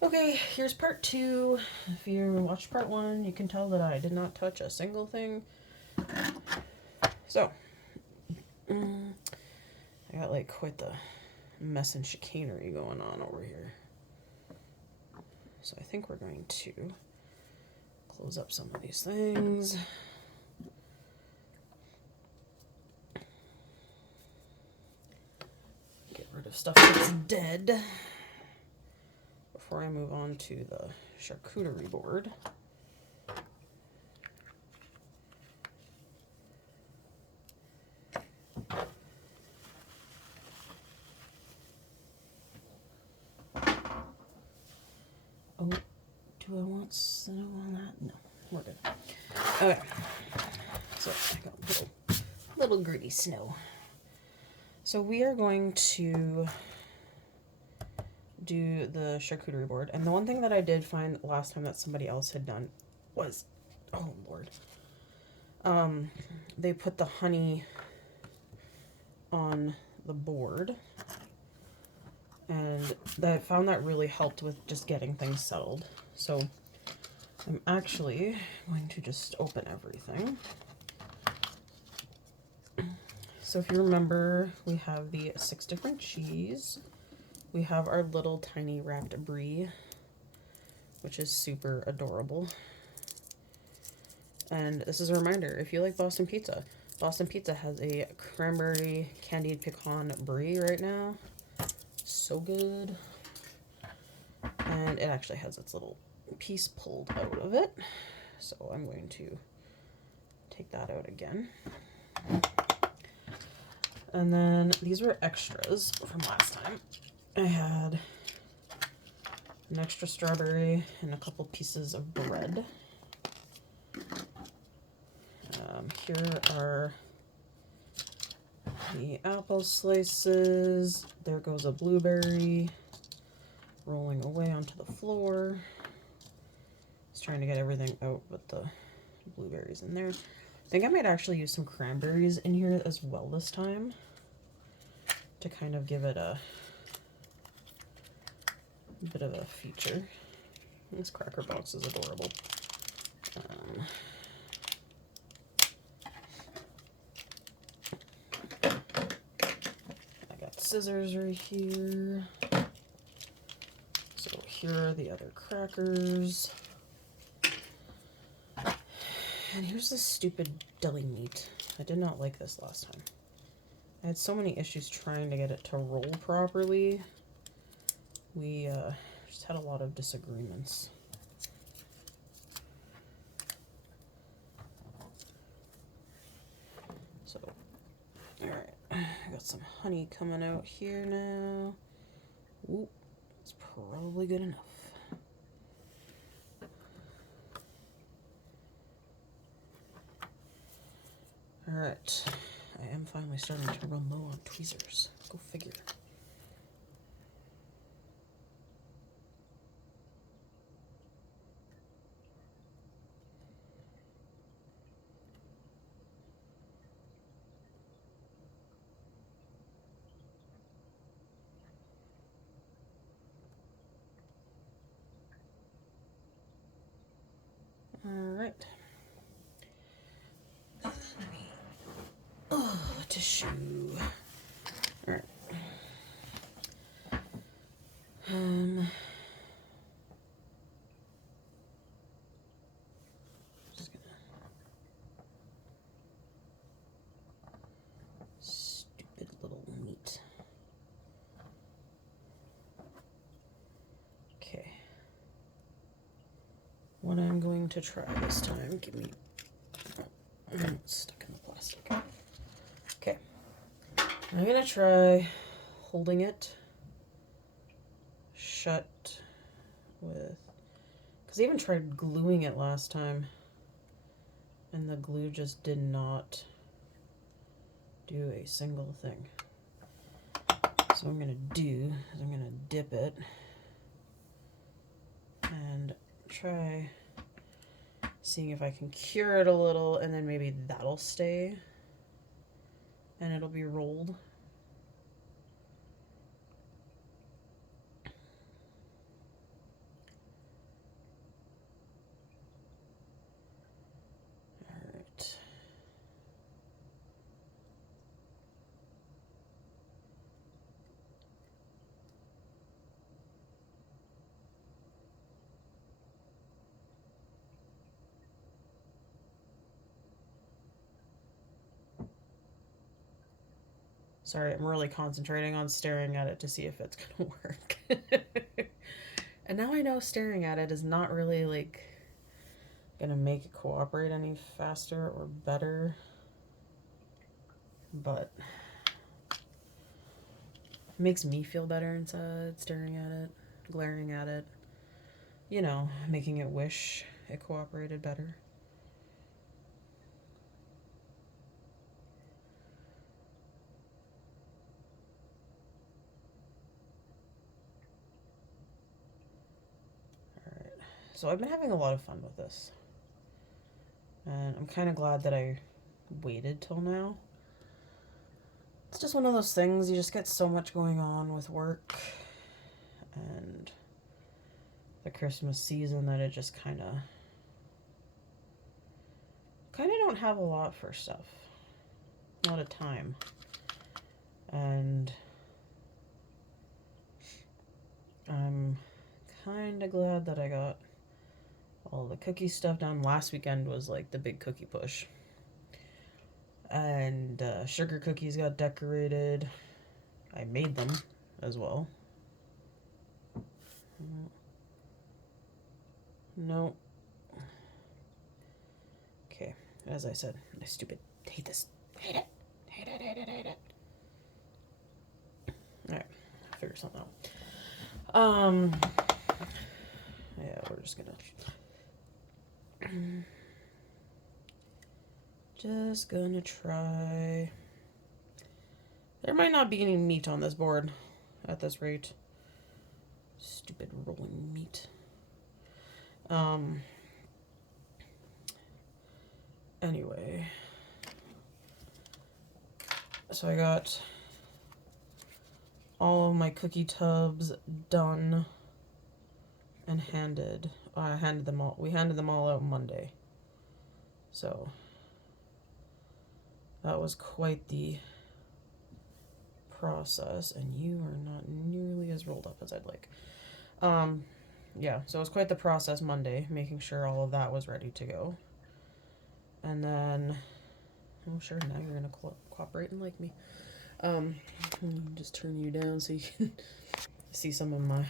Okay, here's part two. If you watched part one, you can tell that I did not touch a single thing. So, I got like quite the mess and chicanery going on over here. So I think we're going to close up some of these things. Get rid of stuff that's dead before I move on to the charcuterie board. Oh, do I want snow on that? No, we're good. Okay, so I got little gritty snow. So we are going to do the charcuterie board, and the one thing that I did find last time that somebody else had done was, oh Lord, they put the honey on the board, and I found that really helped with just getting things settled. So I'm actually going to just open everything. So if you remember, we have the 6 different cheese. We have our little tiny wrapped brie, which is super adorable. And this is a reminder, if you like Boston Pizza has a cranberry candied pecan brie right now. So good. And it actually has its little piece pulled out of it. So I'm going to take that out again. And then these were extras from last time. I had an extra strawberry and a couple pieces of bread. Here are the apple slices. There goes a blueberry rolling away onto the floor. Just trying to get everything out but the blueberries in there. I think I might actually use some cranberries in here as well this time to kind of give it a bit of a feature. This cracker box is adorable. I got scissors right here. So here are the other crackers. And here's this stupid deli meat. I did not like this last time. I had so many issues trying to get it to roll properly. We just had a lot of disagreements. So, alright. I got some honey coming out here now. Oop, it's probably good enough. Alright. I am finally starting to run low on tweezers. Go figure. Alright. Oh, tissue. Alright. Just gonna stupid little meat. Okay. What I'm going to try this time, give me, it's stuck in the plastic. Okay. I'm gonna try holding it shut with, because I even tried gluing it last time and the glue just did not do a single thing. So what I'm gonna do is I'm gonna dip it and try seeing if I can cure it a little, and then maybe that'll stay and it'll be rolled. Sorry, I'm really concentrating on staring at it to see if it's gonna work. And now I know staring at it is not really like gonna make it cooperate any faster or better, but it makes me feel better inside staring at it, glaring at it, you know, making it wish it cooperated better. Alright, so I've been having a lot of fun with this, and I'm kind of glad that I waited till now. It's just one of those things, you just get so much going on with work and the Christmas season that it just kind of don't have a lot for stuff, a lot of time. And I'm kind of glad that I got all the cookie stuff done. Last weekend was like the big cookie push, and sugar cookies got decorated. I made them as well. No. Okay, as I said, I stupid hate this. Hate it. Hate it, hate it, hate it. Alright, figure something out. Yeah, we're just gonna try. There might not be any meat on this board at this rate. Stupid rolling meat. Anyway. So I got all of my cookie tubs done and handed. I handed them all. We handed them all out Monday. So that was quite the process, and you are not nearly as rolled up as I'd like. Yeah, so it was quite the process Monday, making sure all of that was ready to go. And then, oh sure, now you're gonna cooperate and like me. Let me just turn you down so you can see some of my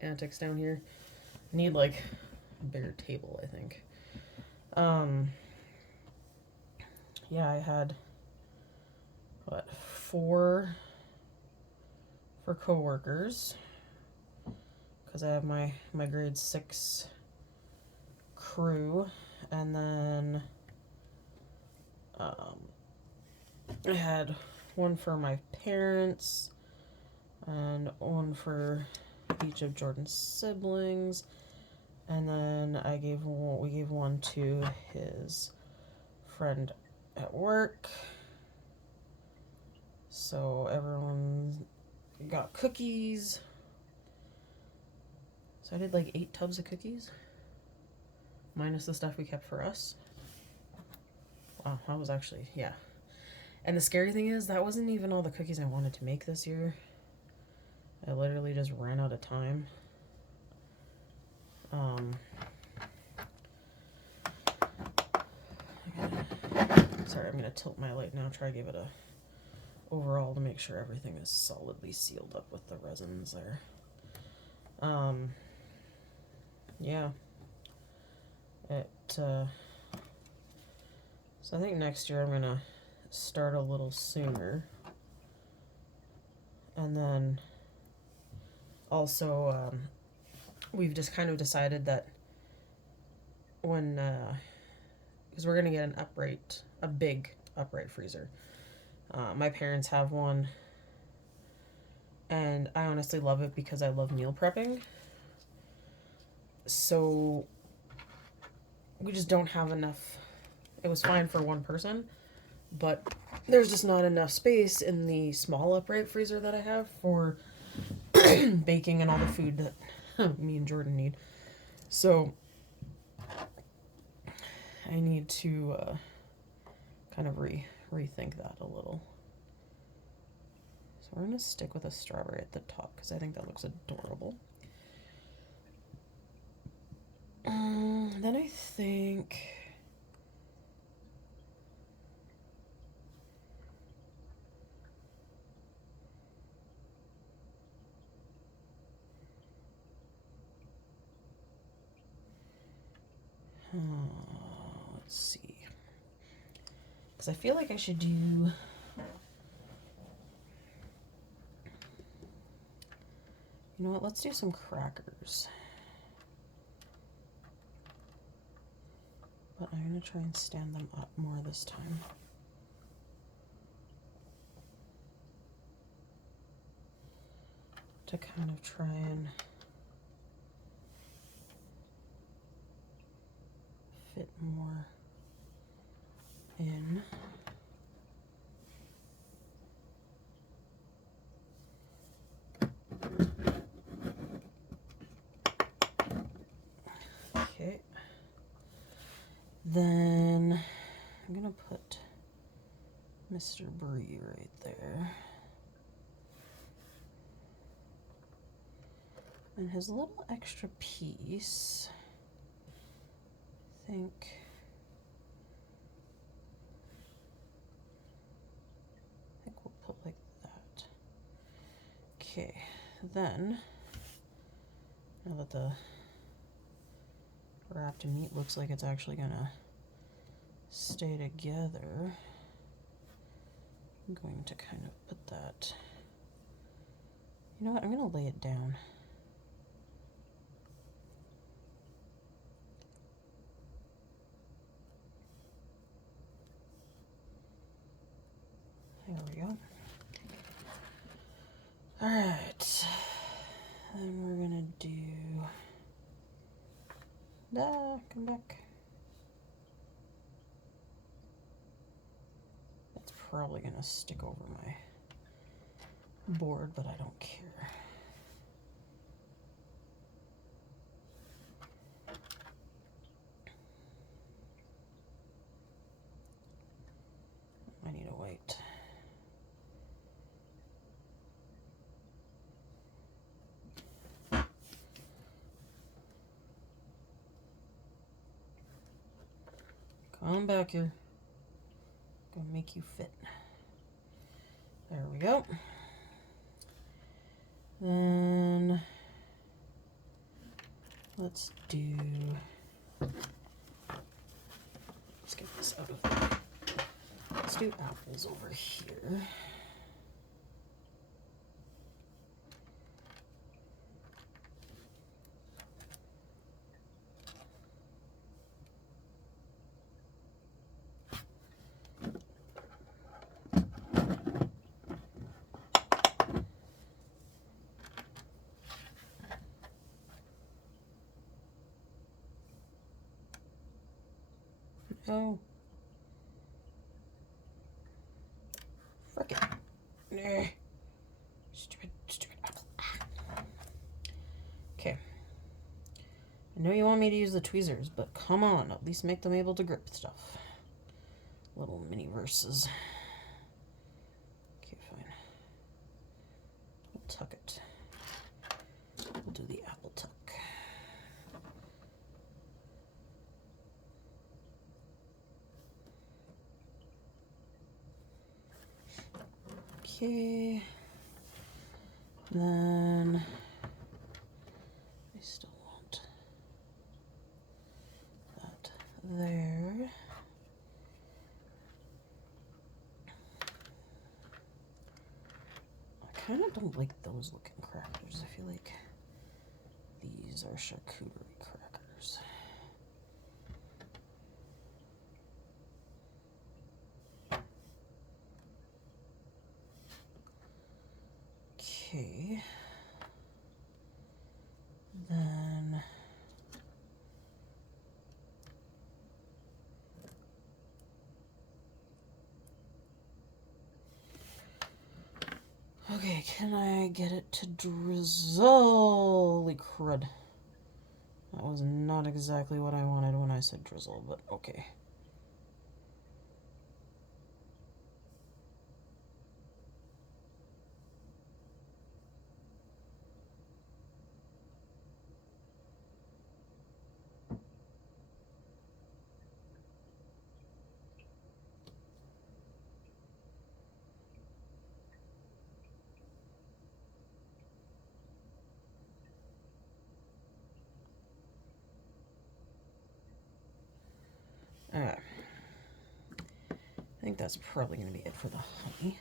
antics down here. I need like a bigger table, I think. Yeah, I had what, 4 for coworkers, because I have my grade 6 crew, and then I had 1 for my parents and 1 for each of Jordan's siblings, and then we gave 1 to his friend at work. So everyone got cookies. So I did like 8 tubs of cookies, minus the stuff we kept for us. Wow, that was actually, yeah. And the scary thing is, that wasn't even all the cookies I wanted to make this year. I literally just ran out of time. Sorry, I'm gonna tilt my light now, try to give it a overall to make sure everything is solidly sealed up with the resins there. Yeah. So I think next year I'm gonna start a little sooner. And then also, we've just kind of decided that when, because we're gonna get a big upright freezer. My parents have one, and I honestly love it because I love meal prepping. So we just don't have enough. It was fine for 1 person, but there's just not enough space in the small upright freezer that I have for baking and all the food that me and Jordan need. So I need to kind of rethink that a little. So we're going to stick with a strawberry at the top because I think that looks adorable. Then I think Let's see. Because I feel like I should do... You know what? Let's do some crackers. But I'm going to try and stand them up more this time. To kind of try and fit more in. Okay. Then I'm gonna put Mr. Brie right there. And his little extra piece, I think we'll put like that. Okay, then now that the wrapped meat looks like it's actually gonna stay together, I'm going to kind of put that, you know what, I'm gonna lay it down. There we go. All right, then we're gonna do, come back. That's probably gonna stick over my board, but I don't care. I need a white. Come back here. Gonna make you fit. There we go. Then let's do, let's get this out of there. Let's do apples over here. Oh. Frick it. Nah. Stupid apple. Okay. I know you want me to use the tweezers, but come on, at least make them able to grip stuff. Little mini verses. Okay, fine. We'll tuck it. We'll do the apple tuck. Okay, then I still want that there. I kind of don't like those looking crackers. I feel like these are charcuterie crackers. Okay, then okay, can I get it to drizzle? Holy crud. That was not exactly what I wanted when I said drizzle, but okay. think that's probably going to be it for the honey.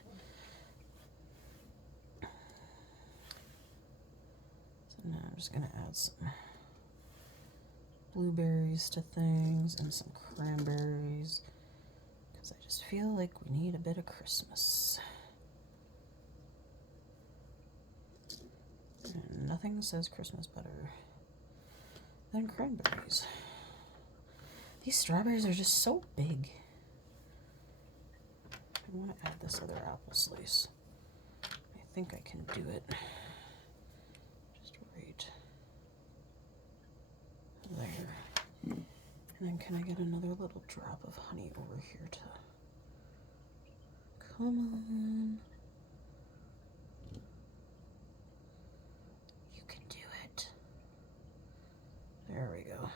So now I'm just going to add some blueberries to things and some cranberries because I just feel like we need a bit of Christmas. And nothing says Christmas better than cranberries. These strawberries are just so big. I want to add this other apple slice. I think I can do it. Just right there. And then can I get another little drop of honey over here to... Come on. You can do it. There we go.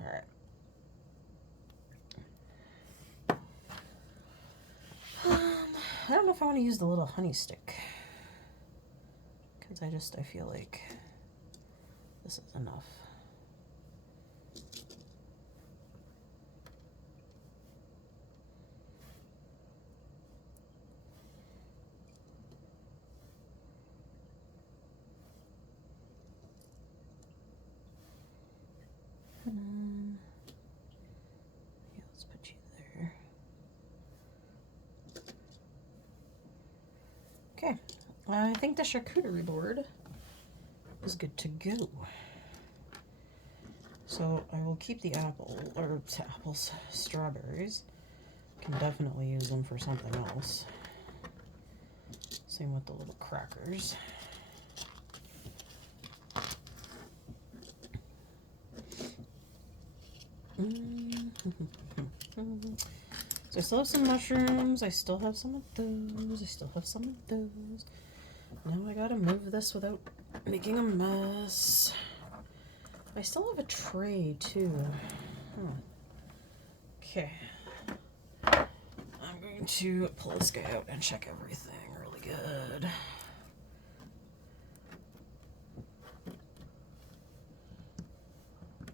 All right. I don't know if I want to use the little honey stick because I feel like this is enough. Yeah, let's put you there. Okay, I think the charcuterie board is good to go. So I will keep the strawberries. Can definitely use them for something else. Same with the little crackers. So I still have some mushrooms. I still have some of those. I still have some of those. Now I gotta move this without making a mess. I still have a tray too. Okay. I'm going to pull this guy out and check everything really good.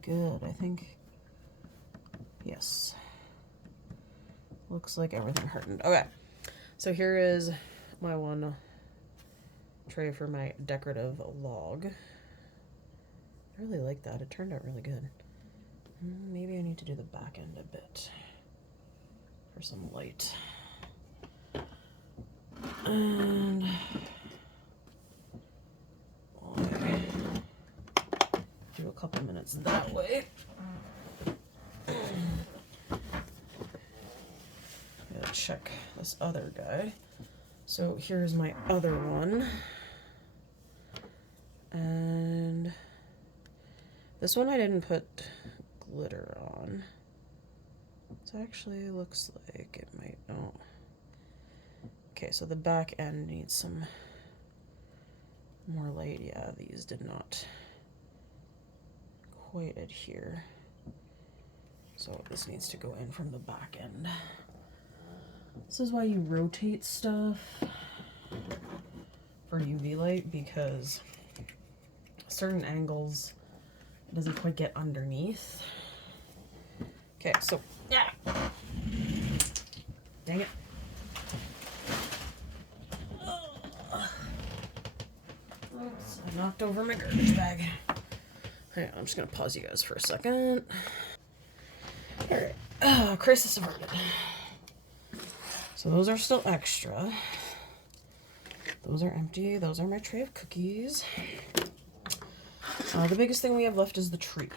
Good, I think. Yes. Looks like everything hardened. Okay. So here is my one tray for my decorative log. I really like that. It turned out really good. Maybe I need to do the back end a bit for some light. And do a couple minutes that way. Gotta check this other guy. So here's my other one. And this one I didn't put glitter on. It actually looks like it might, oh. Okay, so the back end needs some more light. Yeah, these did not quite adhere. So this needs to go in from the back end. This is why you rotate stuff for UV light, because certain angles it doesn't quite get underneath. Okay, so yeah. Dang it. Oops, I knocked over my garbage bag. Hang on, I'm just gonna pause you guys for a second. Alright, crisis averted. So those are still extra. Those are empty. Those are my tray of cookies. The biggest thing we have left is the tree.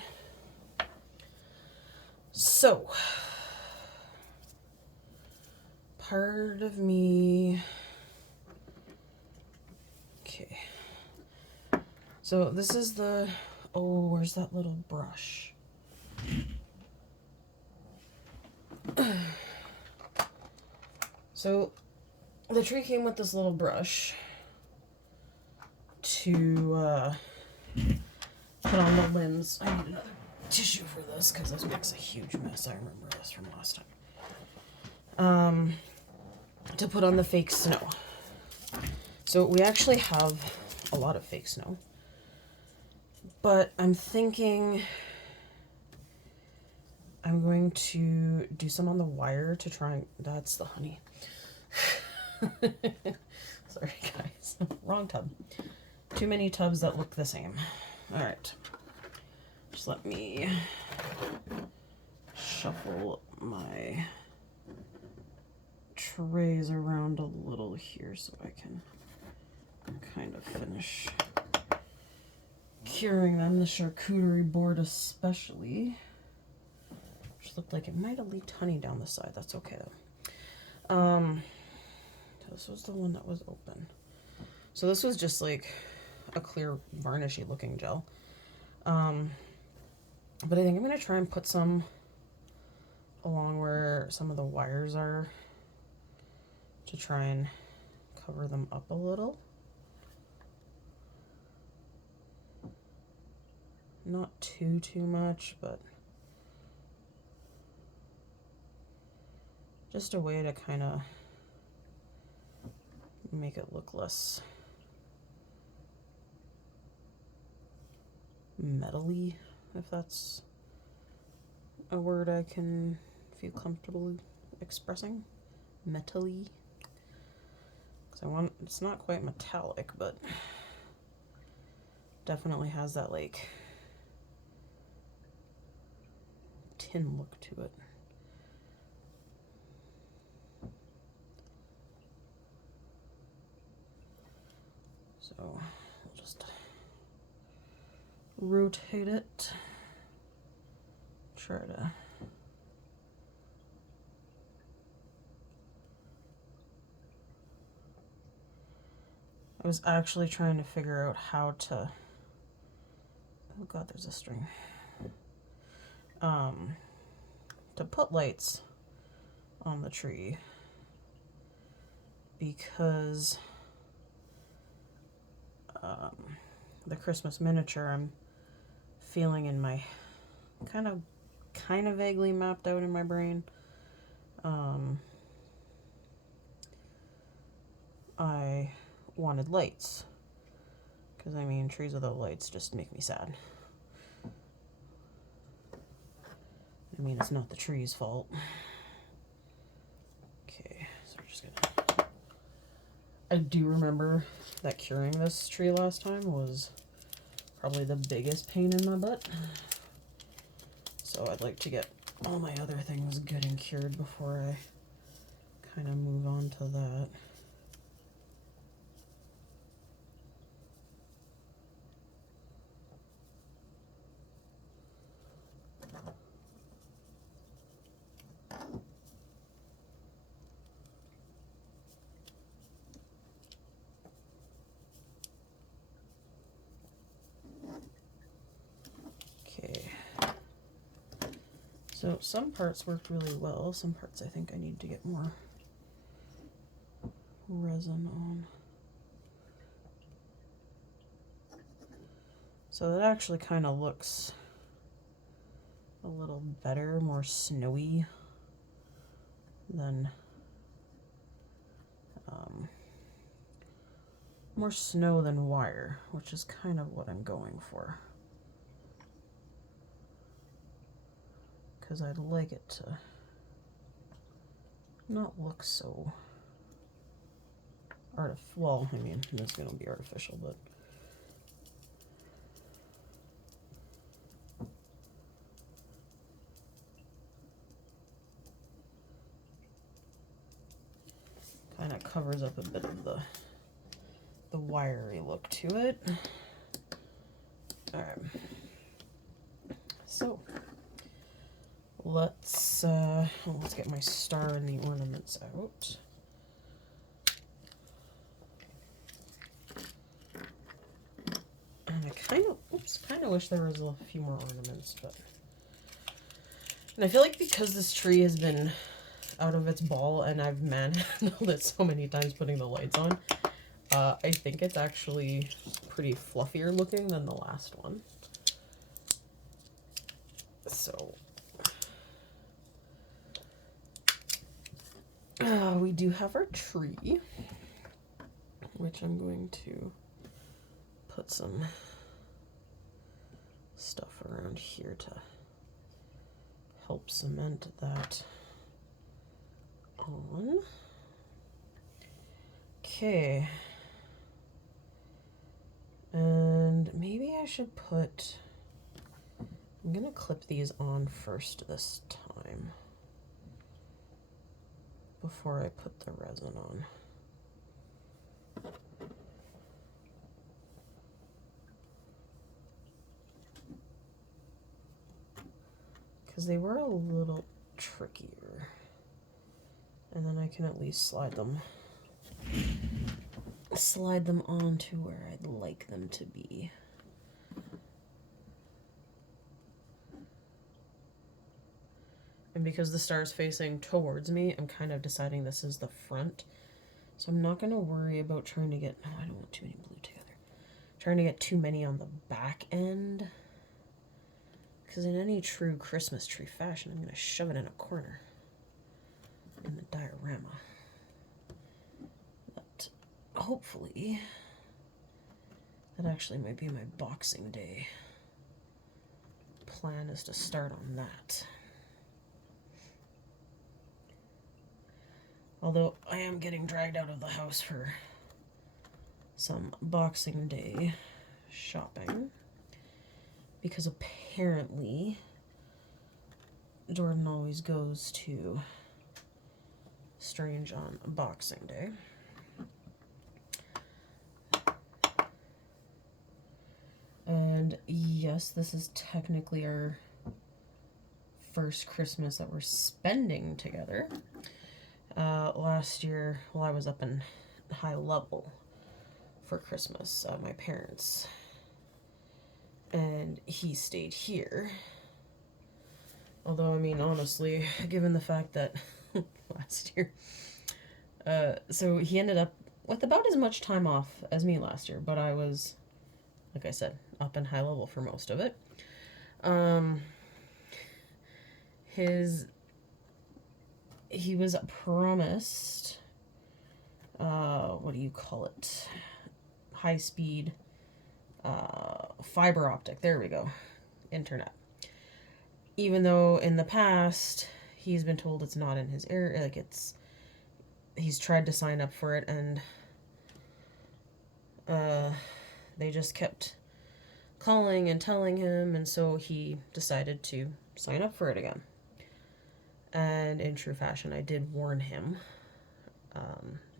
So, part of me... Okay. So this is the... Oh, where's that little brush? So, the tree came with this little brush to put on the limbs. I need another tissue for this because this makes a huge mess. I remember this from last time. To put on the fake snow. So we actually have a lot of fake snow. But I'm thinking I'm going to do some on the wire to try and... That's the honey. Sorry, guys. Wrong tub. Too many tubs that look the same. All right. Just let me shuffle my trays around a little here so I can kind of finish curing them. The charcuterie board especially, which looked like it might have leaked honey down the side. That's okay though. This was the one that was open. So this was just like a clear varnishy looking gel. But I think I'm going to try and put some along where some of the wires are to try and cover them up a little. Not too much, but just a way to kind of make it look less metally, if that's a word I can feel comfortable expressing. Metally. Because it's not quite metallic, but definitely has that like tin look to it. So we'll just rotate it. Try to I was actually trying to figure out how to, oh god, there's a string, to put lights on the tree, because the Christmas miniature I'm feeling in my kind of vaguely mapped out in my brain. I wanted lights, because I mean trees without lights just make me sad. I mean, it's not the tree's fault. Okay, so we're just gonna, I do remember that curing this tree last time was probably the biggest pain in my butt, so I'd like to get all my other things good and cured before I kind of move on to that. Okay, so some parts worked really well, some parts I think I need to get more resin on. So that actually kind of looks a little better, more snowy than more snow than wire, which is kind of what I'm going for, because I'd like it to not look so well, I mean, it's going to be artificial, but kind of covers up a bit of the wiry look to it. All right, so let's get my star and the ornaments out. And I kind of wish there was a few more ornaments, but, and I feel like because this tree has been out of its ball and I've manhandled it so many times putting the lights on, I think it's actually pretty fluffier looking than the last one. So we do have our tree, which I'm going to put some stuff around here to help cement that on. Okay. And maybe I should put, I'm gonna clip these on first this time before I put the resin on. Because they were a little trickier. And then I can at least slide them on to where I'd like them to be. And because the star is facing towards me, I'm kind of deciding this is the front. So I'm not going to worry about trying to get, no, I don't want too many blue together. Trying to get too many on the back end. Because in any true Christmas tree fashion, I'm going to shove it in a corner in the diorama. But hopefully, that actually might be my Boxing Day plan, is to start on that. Although I am getting dragged out of the house for some Boxing Day shopping. Because apparently Jordan always goes to Strange on Boxing Day. And yes, this is technically our first Christmas that we're spending together. Last year, while I was up in High Level for Christmas, my parents, and he stayed here. Although, I mean, honestly, given the fact that last year, so he ended up with about as much time off as me last year, but I was, like I said, up in High Level for most of it. He was promised, what do you call it? High speed, fiber optic, there we go, internet. Even though in the past, he's been told it's not in his area, like he's tried to sign up for it, and they just kept calling and telling him, and so he decided to sign up for it again. And in true fashion, I did warn him.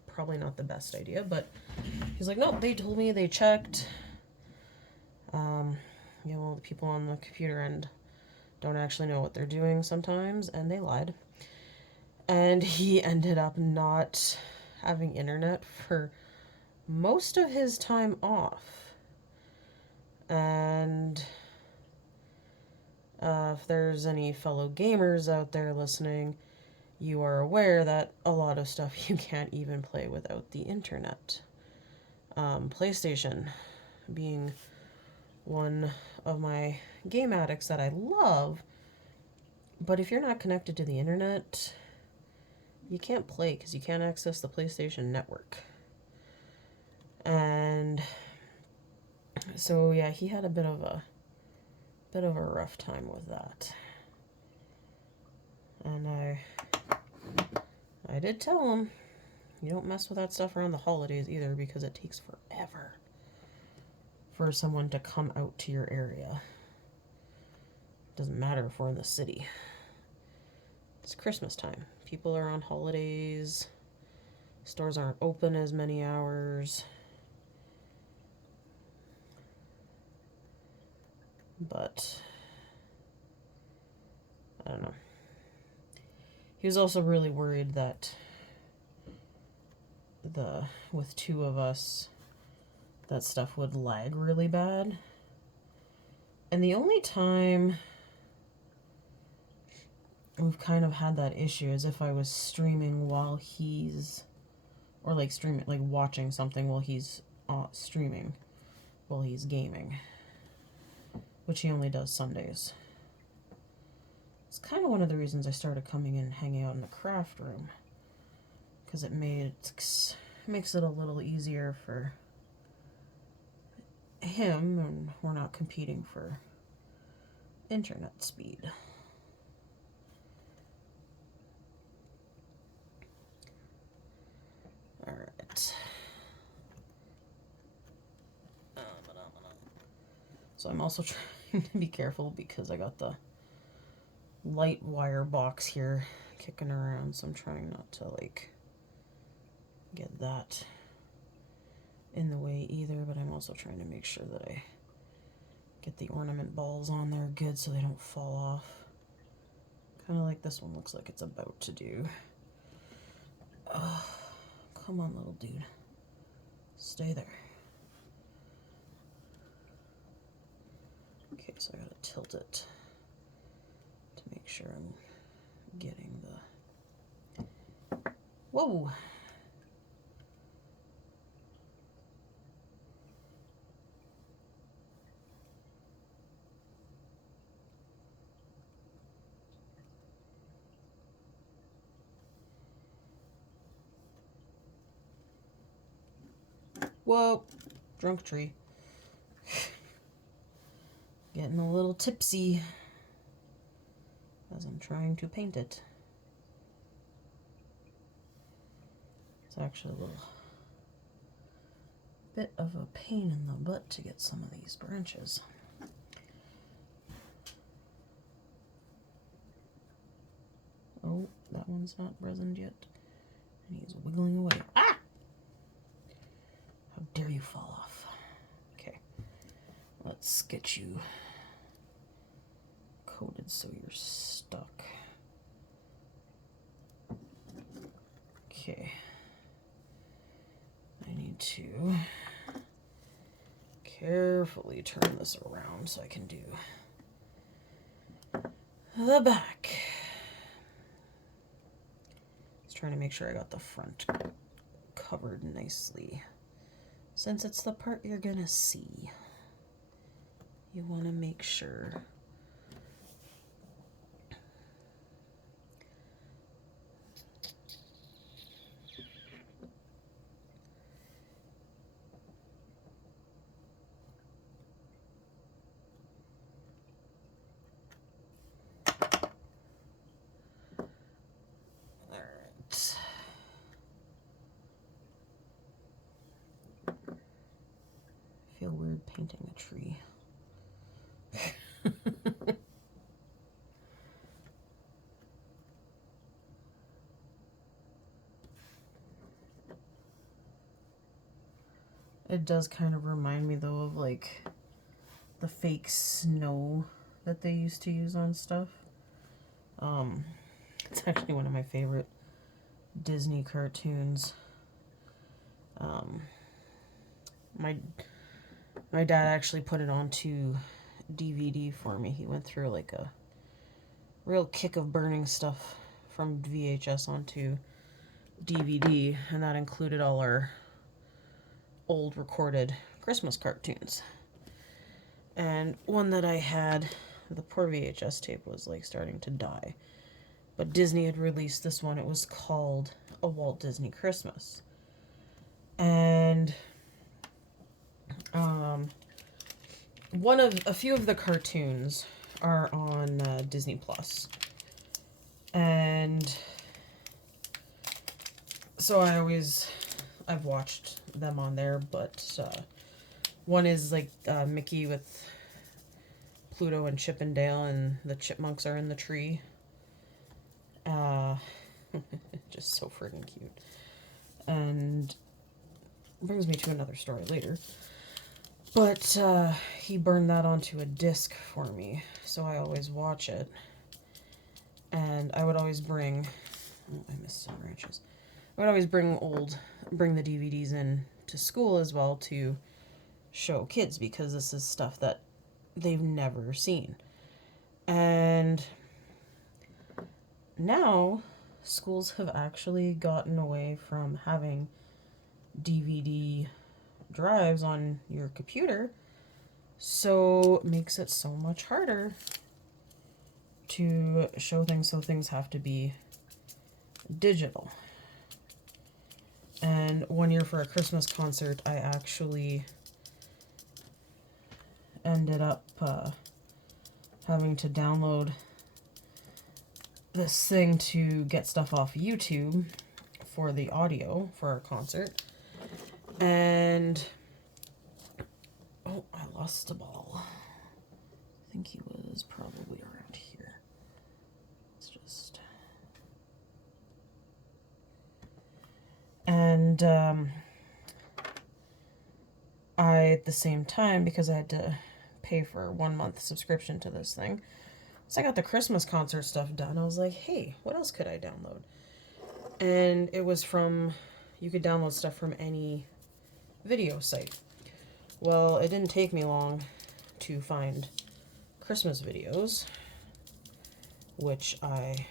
Probably not the best idea, but he's like, nope, they told me, they checked. Well, the people on the computer end don't actually know what they're doing sometimes, and they lied. And he ended up not having internet for most of his time off. And if there's any fellow gamers out there listening, you are aware that a lot of stuff you can't even play without the internet. PlayStation being one of my game addicts that I love, but if you're not connected to the internet, you can't play because you can't access the PlayStation Network. And so yeah, he had a bit of a rough time with that. And I did tell him, you don't mess with that stuff around the holidays either, because it takes forever for someone to come out to your area. Doesn't matter if we're in the city. It's Christmas time. People are on holidays. Stores aren't open as many hours. But I don't know. He was also really worried that with two of us, that stuff would lag really bad. And the only time we've kind of had that issue is if I was streaming while he's, or like streaming, like watching something while he's streaming, while he's gaming, which he only does Sundays. It's kind of one of the reasons I started coming in and hanging out in the craft room, because it makes it a little easier for him, and we're not competing for internet speed. All right. So I'm also trying to be careful because I got the light wire box here kicking around, so I'm trying not to like get that in the way either, but I'm also trying to make sure that I get the ornament balls on there good so they don't fall off. Kind of like this one looks like it's about to do. Oh, come on, little dude. Stay there. Okay, so I gotta tilt it to make sure I'm getting the... Whoa! Whoa! Drunk tree. Getting a little tipsy as I'm trying to paint it. It's actually a little bit of a pain in the butt to get some of these branches. Oh, that one's not resined yet. And he's wiggling away. Ah! How dare you fall off. Okay. Let's get you coated so you're stuck. Okay. I need to carefully turn this around so I can do the back. Just trying to make sure I got the front covered nicely. Since it's the part you're gonna see, you want to make sure feel weird painting a tree. It does kind of remind me though of like the fake snow that they used to use on stuff. It's actually one of my favorite Disney cartoons. My dad actually put it onto DVD for me. He went through like a real kick of burning stuff from VHS onto DVD, and that included all our old recorded Christmas cartoons. And one that I had, the poor VHS tape was like starting to die. But Disney had released this one. It was called A Walt Disney Christmas. And a few of the cartoons are on Disney Plus. And so I've watched them on there, but one is like Mickey with Pluto and Chip and Dale, and the chipmunks are in the tree. Just so friggin' cute. And brings me to another story later. But he burned that onto a disc for me, so I always watch it. And I would always bring... Oh, I missed some branches. I would always bring the DVDs in to school as well to show kids, because this is stuff that they've never seen. And now schools have actually gotten away from having DVD drives on your computer, so it makes it so much harder to show things, so things have to be digital. And one year for a Christmas concert, I actually ended up having to download this thing to get stuff off YouTube for the audio for our concert. And oh, I lost a ball. I think he was probably around here. It's just... And I, at the same time, because I had to pay for a 1-month subscription to this thing, so I got the Christmas concert stuff done. I was like, hey, what else could I download? And it was from, you could download stuff from any video site. Well, it didn't take me long to find Christmas videos, which I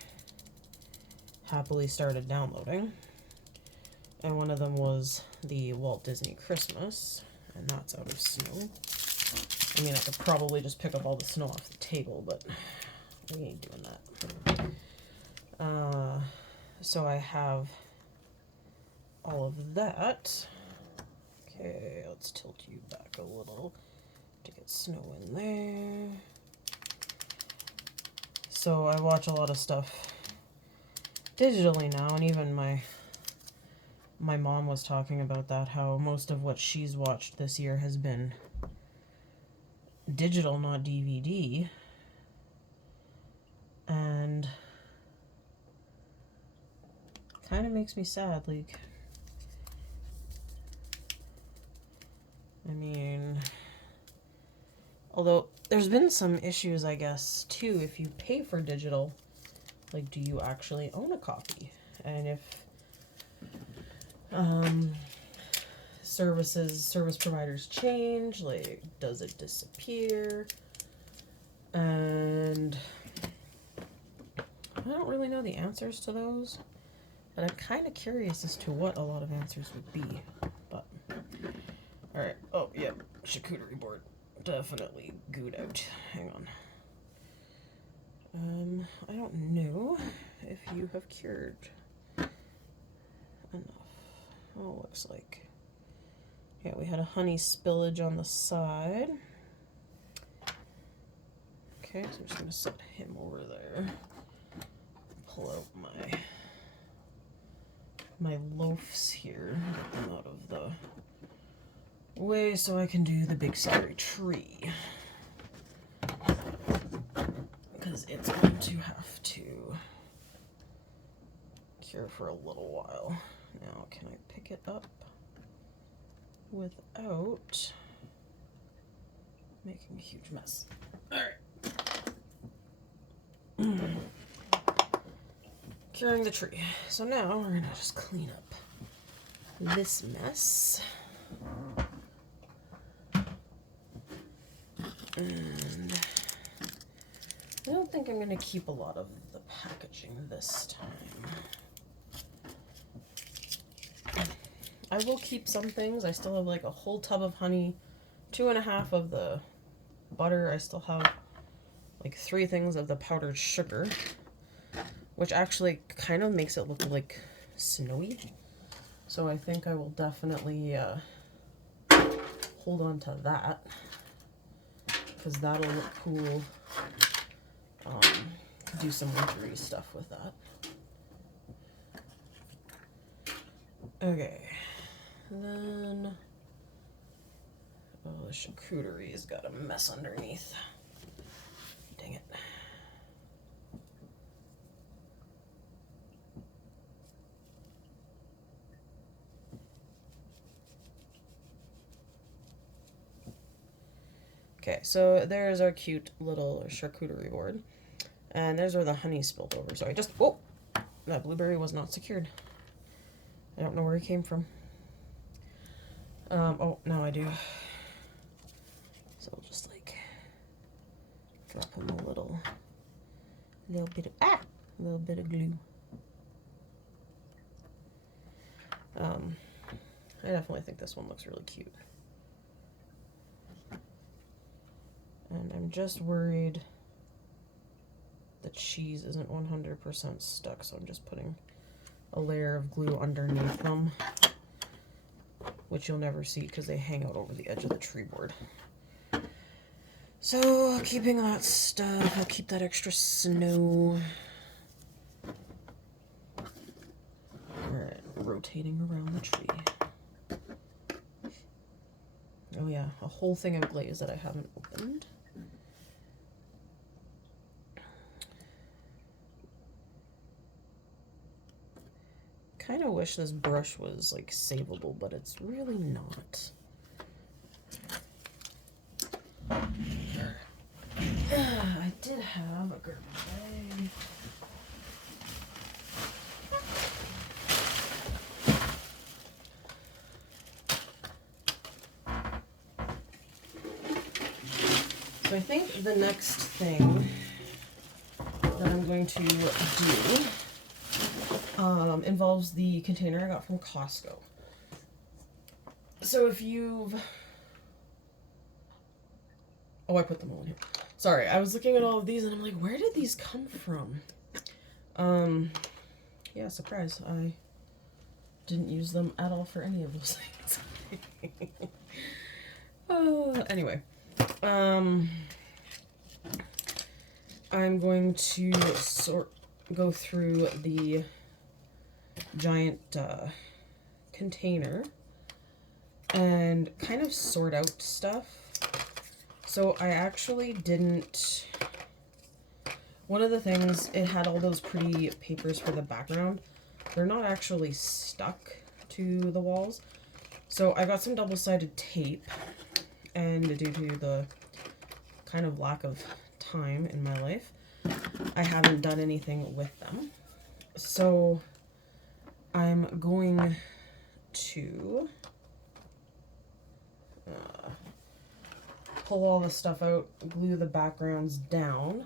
happily started downloading. And one of them was the Walt Disney Christmas, and that's out of snow. I mean, I could probably just pick up all the snow off the table, but we ain't doing that. So I have all of that. Okay, let's tilt you back a little to get snow in there. So I watch a lot of stuff digitally now, and even my mom was talking about that, how most of what she's watched this year has been digital, not DVD. And kind of makes me sad. Like, I mean, although there's been some issues, I guess, too. If you pay for digital, like, do you actually own a copy? And if service providers change, like, does it disappear? And I don't really know the answers to those, but I'm kind of curious as to what a lot of answers would be. But alright, oh yeah, charcuterie board definitely gooed out. Hang on. I don't know if you have cured enough. Oh, looks like, yeah, we had a honey spillage on the side. Okay, so I'm just gonna set him over there. Pull out my loaves here, get them out of the way so I can do the big scary tree. Because it's going to have to cure for a little while. Now, can I pick it up without making a huge mess? Alright. Curing the tree. So now we're gonna just clean up this mess. And I don't think I'm gonna keep a lot of the packaging this time. I will keep some things. I still have like a whole tub of honey, 2.5 of the butter. I still have like 3 things of the powdered sugar, which actually kind of makes it look like snowy. So I think I will definitely hold on to that, because that'll look cool. Do some wintry stuff with that. Okay, and then, oh, the charcuterie's got a mess underneath. Dang it. Okay, so there's our cute little charcuterie board. And there's where the honey spilled over. So I just, oh, that blueberry was not secured. I don't know where he came from. Oh, now I do. So I'll just like drop him a little bit of glue. I definitely think this one looks really cute. And I'm just worried the cheese isn't 100% stuck, so I'm just putting a layer of glue underneath them, which you'll never see because they hang out over the edge of the tree board. So, keeping that stuff, I'll keep that extra snow. Alright, rotating around the tree. Oh yeah, a whole thing of glaze that I haven't opened. Kind of wish this brush was like savable, but it's really not. I did have a garbage bag. So I think the next thing that I'm going to do involves the container I got from Costco. So if you've... Oh, I put them all in here. Sorry, I was looking at all of these and I'm like, where did these come from? Yeah, surprise. I didn't use them at all for any of those things. Anyway. I'm going to go through the giant container and kind of sort out stuff. So I actually didn't... One of the things, it had all those pretty papers for the background. They're not actually stuck to the walls. So I got some double-sided tape, and due to the kind of lack of time in my life, I haven't done anything with them. So I'm going to pull all the stuff out, glue the backgrounds down,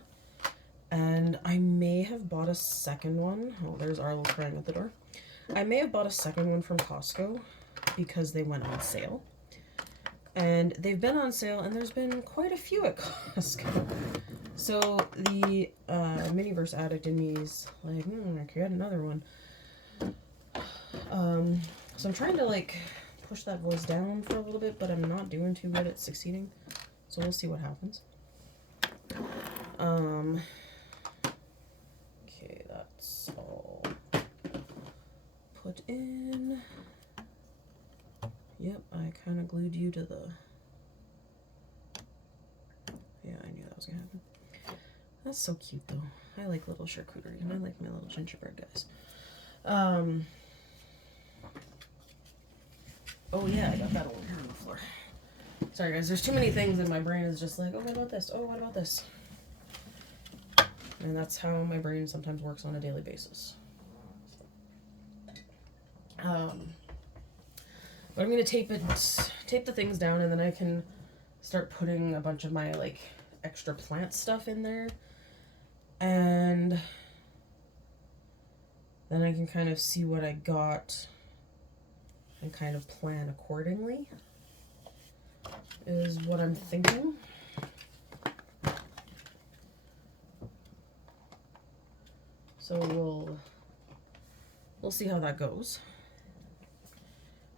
and I may have bought a second one. Oh, there's Arlo crying at the door. I may have bought a second one from Costco because they went on sale. And they've been on sale, and there's been quite a few at Costco. So the Miniverse addict in me is like, I could get another one. So I'm trying to like push that voice down for a little bit, but I'm not doing too good at succeeding. So we'll see what happens. Okay, that's all put in. Yep, I kind of glued you to the... Yeah, I knew that was gonna happen. That's so cute, though. I like little charcuterie, and I like my little gingerbread guys. Oh yeah, I got that over here on the floor. Sorry guys, there's too many things and my brain is just like, oh, what about this? Oh, what about this? And that's how my brain sometimes works on a daily basis. But I'm gonna tape the things down, and then I can start putting a bunch of my like extra plant stuff in there, and then I can kind of see what I got and kind of plan accordingly, is what I'm thinking. So we'll see how that goes.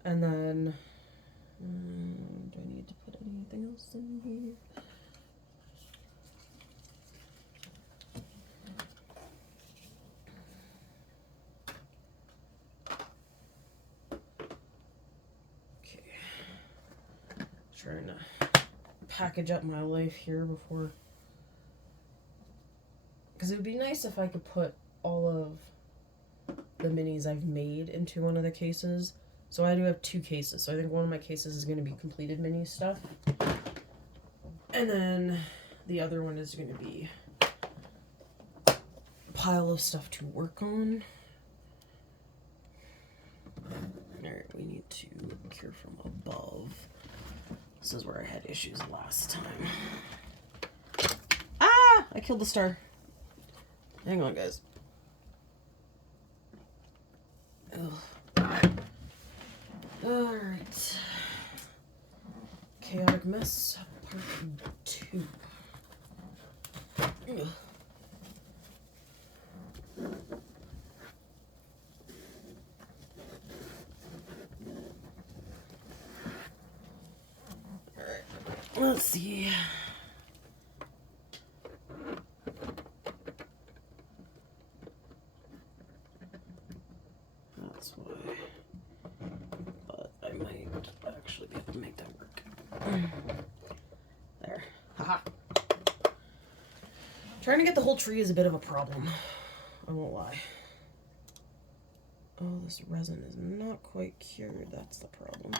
And then, do I need to put anything else in here? Okay. Trying to package up my life here before, because it would be nice if I could put all of the minis I've made into one of the cases. So I do have 2 cases. So I think one of my cases is going to be completed mini stuff. And then the other one is going to be a pile of stuff to work on. Alright, we need to cure from above. This is where I had issues last time. Ah! I killed the star. Hang on, guys. Ugh. Alright. Chaotic Mess, Part 2. Ugh. Alright, let's see. There. Haha. Trying to get the whole tree is a bit of a problem. I won't lie. Oh, this resin is not quite cured. That's the problem.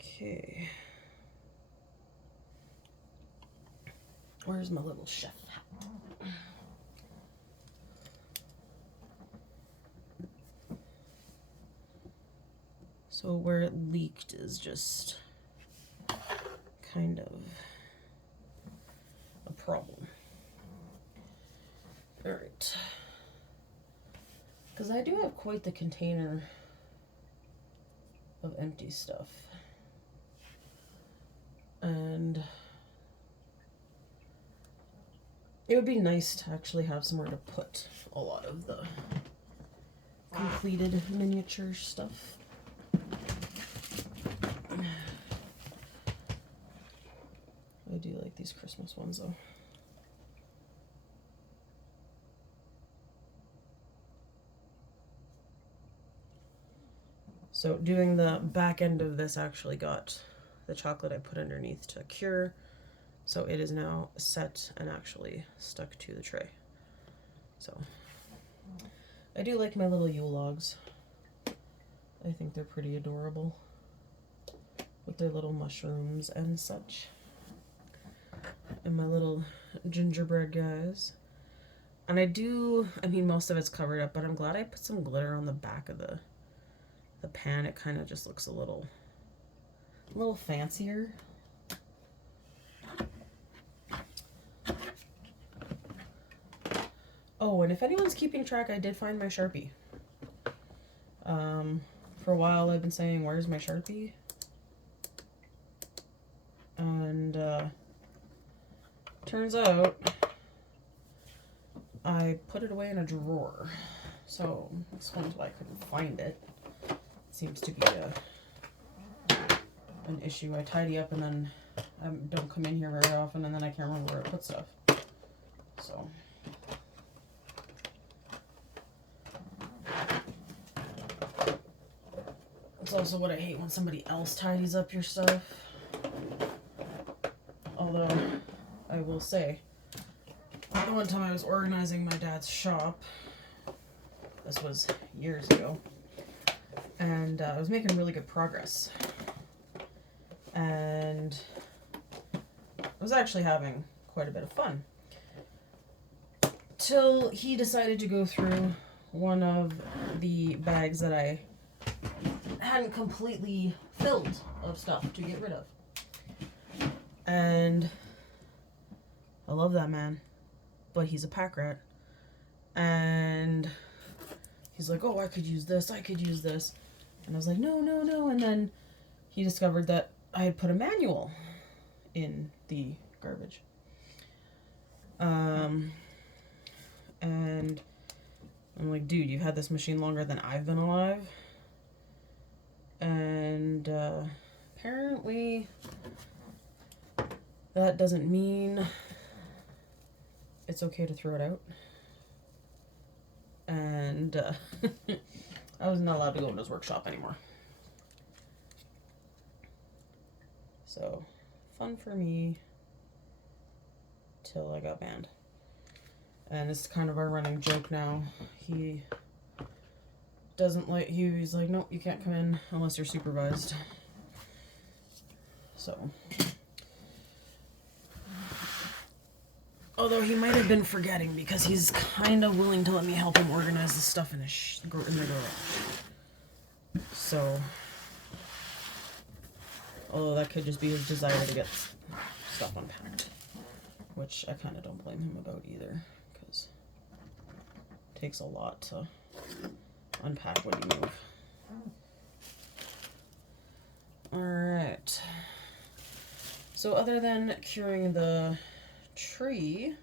Okay. Where's my little chef hat? So where it leaked is just kind of a problem. All right. Because I do have quite the container of empty stuff. And it would be nice to actually have somewhere to put a lot of the completed miniature stuff. I do like these Christmas ones though. So doing the back end of this actually got the chocolate I put underneath to cure. So it is now set and actually stuck to the tray. So I do like my little Yule logs. I think they're pretty adorable with their little mushrooms and such. And my little gingerbread guys. And I mean most of it's covered up, but I'm glad I put some glitter on the back of the pan. It kind of just looks a little fancier. Oh, and if anyone's keeping track, I did find my Sharpie. For a while I've been saying, where's my Sharpie? And turns out I put it away in a drawer. So explains why I couldn't find it. Seems to be an issue. I tidy up and then I don't come in here very often, and then I can't remember where I put stuff. So it's also what I hate, when somebody else tidies up your stuff. Although I will say, the one time I was organizing my dad's shop, this was years ago, and I was making really good progress. And I was actually having quite a bit of fun. Till he decided to go through one of the bags that I hadn't completely filled of stuff to get rid of. And I love that man, but he's a pack rat. And he's like, oh, I could use this, I could use this. And I was like, no, no, no. And then he discovered that I had put a manual in the garbage. And I'm like, dude, you've had this machine longer than I've been alive. And apparently that doesn't mean it's okay to throw it out. And I was not allowed to go into his workshop anymore. So, fun for me till I got banned. And it's kind of our running joke now. He doesn't like, he's like, nope, you can't come in unless you're supervised. So, although he might have been forgetting, because he's kind of willing to let me help him organize the stuff in the garage. So, although that could just be his desire to get stuff unpacked, which I kind of don't blame him about either, because it takes a lot to unpack what you move. Alright. So other than curing the tree,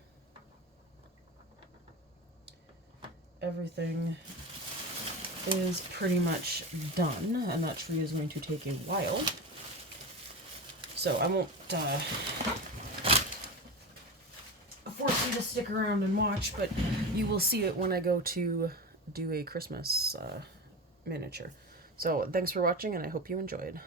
everything is pretty much done, and that tree is going to take a while. So I won't force you to stick around and watch, but you will see it when I go to do a Christmas miniature. So thanks for watching, and I hope you enjoyed.